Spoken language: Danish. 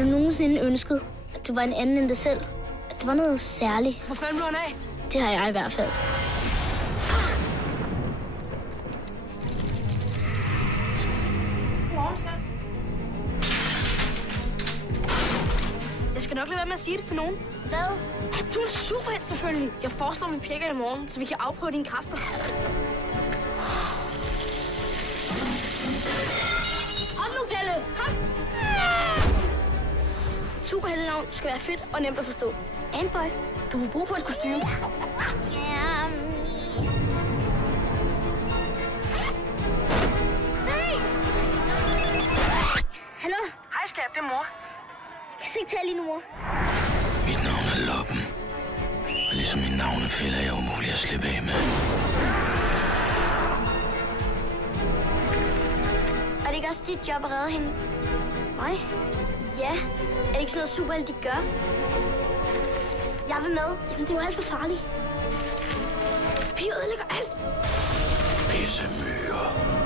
Har du nogensinde ønsket, at du var en anden end dig selv? At det var noget særligt? Hvor fanden blev han af? Det har jeg i hvert fald. Jeg skal nok lade være med at sige det til nogen. Hvad? Du er en superhelt, selvfølgelig. Jeg foreslår, at vi pjekker i morgen, så vi kan afprøve dine kræfter. Kom nu, Pelle! Kom! Superheltenavn skal være fedt og nemt at forstå. Antboy, du får brug for et kostume. Hallo? Hej skat, det er mor. Jeg kan ikke tale lige nu, mor. Mit navn er Loppen. Og ligesom min navnefælde er jeg umulig at slippe af med. Er det ikke også dit job at redde hende? Nej. Ja. Er det ikke sådan noget superhelt, de gør? Jeg vil med. Jamen, det er jo alt for farligt. Vi ødelægger alt. Pissemyrer.